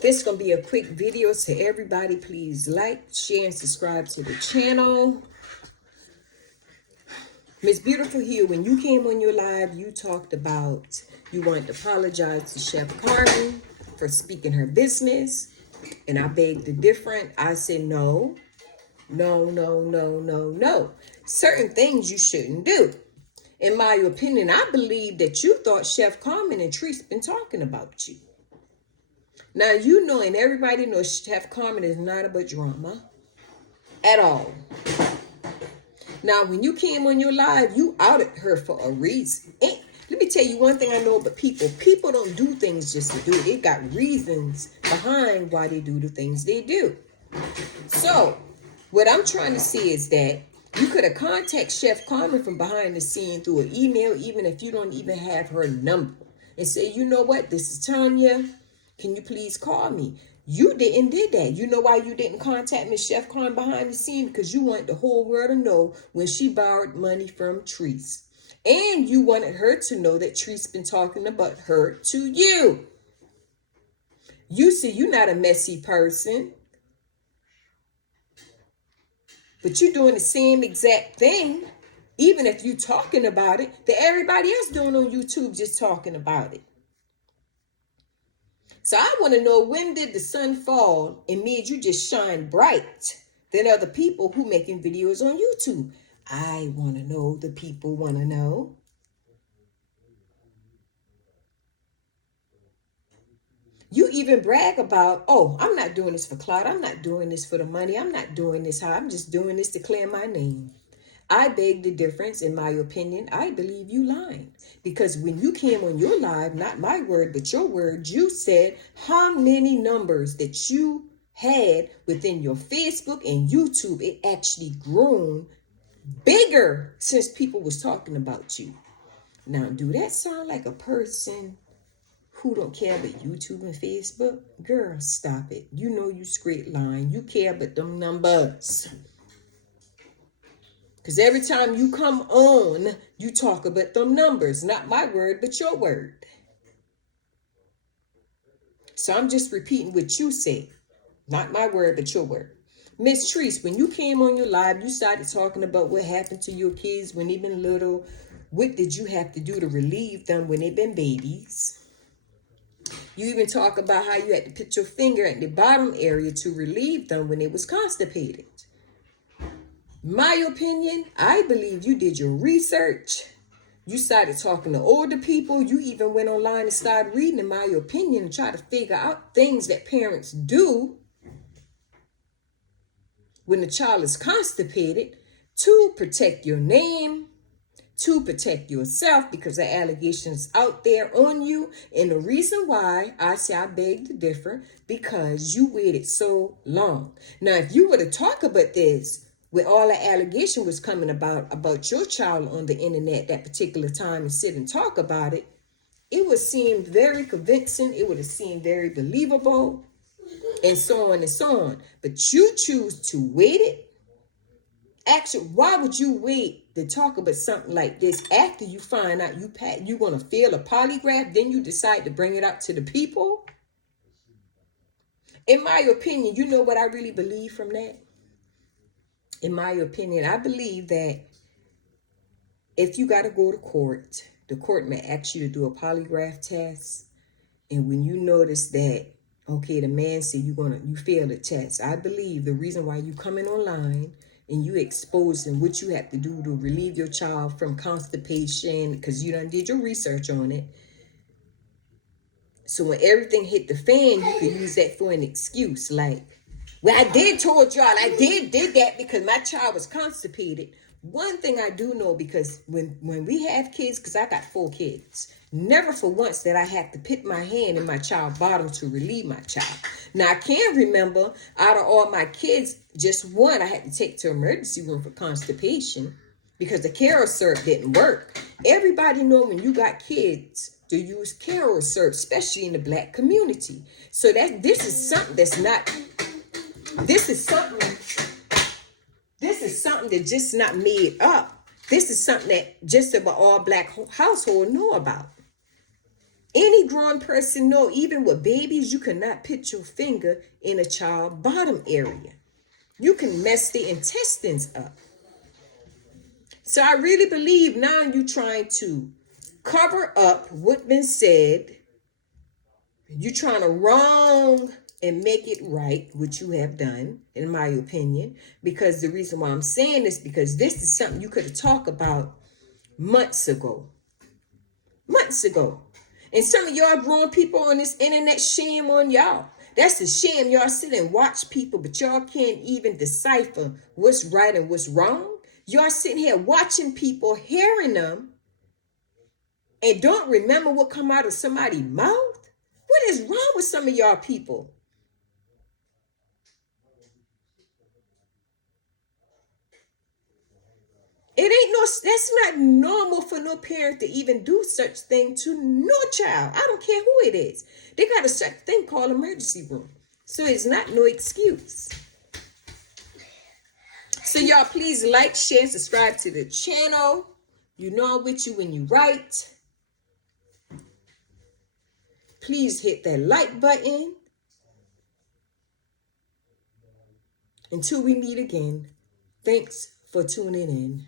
This is going to be a quick video, so everybody please like, share, and subscribe to the channel. Miss Beautiful here, when you came on your live, you talked about you wanted to apologize to Chef Carmen for speaking her business. And I begged to differ. I said, no. Certain things you shouldn't do. In my opinion, I believe that you thought Chef Carmen and Treese been talking about you. Now, you know, and everybody knows Chef Carmen is not about drama at all. Now, when you came on your live, you outed her for a reason. And let me tell you one thing I know about people. People don't do things just to do it. They got reasons behind why they do the things they do. So, what I'm trying to see is that you could have contacted Chef Carmen from behind the scene through an email, even if you don't even have her number, and say, you know what, this is Tanya. Can you please call me? You did that. You know why you didn't contact Miss Chef Carmen behind the scene? Because you wanted the whole world to know when she borrowed money from Treese. And you wanted her to know that Treese been talking about her to you. You see, you're not a messy person. But you're doing the same exact thing, even if you're talking about it, that everybody else doing on YouTube, just talking about it. So I want to know, when did the sun fall and made you just shine bright than other people who making videos on YouTube? I want to know. The people want to know. You even brag about, oh, I'm not doing this for clout. I'm not doing this for the money. I'm not doing this how. I'm just doing this to clear my name. I beg the difference. In my opinion, I believe you lying. Because when you came on your live, not my word, but your word, you said how many numbers that you had within your Facebook and YouTube, it actually grown bigger since people was talking about you. Now, do that sound like a person who don't care about YouTube and Facebook? Girl, stop it. You know you straight line. You care about them numbers. Because every time you come on, you talk about them numbers. Not my word, but your word. So I'm just repeating what you said. Not my word, but your word. Miss Treese, when you came on your live, you started talking about what happened to your kids when they've been little. What did you have to do to relieve them when they've been babies? You even talk about how you had to put your finger at the bottom area to relieve them when they was constipated. My opinion, I believe you did your research. You started talking to older people. You even went online and started reading, in my opinion, and try to figure out things that parents do when the child is constipated to protect your name, to protect yourself, because the allegations out there on you. And the reason why I say I beg to differ, because you waited so long. Now, if you were to talk about this when all the allegation was coming about your child on the internet that particular time, and sit and talk about it, it would seem very convincing. It would have seemed very believable, and so on and so on. But you choose to wait it. Actually, why would you wait to talk about something like this after you find out you're going to fail a polygraph, then you decide to bring it up to the people? In my opinion, you know what I really believe from that? In my opinion, I believe that if you got to go to court, the court may ask you to do a polygraph test. And when you notice that, okay, the man said you failed the test, I believe the reason why you coming online and you exposing what you have to do to relieve your child from constipation, because you done did your research on it. So when everything hit the fan, you could use that for an excuse. Like, well, I did told y'all, I did that because my child was constipated. One thing I do know, because when we have kids, because I got 4 kids, never for once that I had to put my hand in my child's bottom to relieve my child. Now, I can remember out of all my kids, just one I had to take to emergency room for constipation because the Carol syrup didn't work. Everybody know when you got kids to use Carol syrup, especially in the Black community. So this is something that's just not made up. This is something that just about all Black household know about. Any grown person know, even with babies, you cannot put your finger in a child's bottom area. You can mess the intestines up. So I really believe now you're trying to cover up what's been said. You're trying to wrong and make it right, which you have done, in my opinion. Because the reason why I'm saying this, because this is something you could have talked about months ago. Months ago. And some of y'all grown people on this internet, shame on y'all. That's a shame. Y'all sit and watch people, but y'all can't even decipher what's right and what's wrong. Y'all sitting here watching people, hearing them, and don't remember what come out of somebody's mouth. What is wrong with some of y'all people? It ain't no, that's not normal for no parent to even do such thing to no child. I don't care who it is. They got a such thing called emergency room. So it's not no excuse. So y'all please like, share, and subscribe to the channel. You know I'm with you when you write. Please hit that like button. Until we meet again, thanks for tuning in.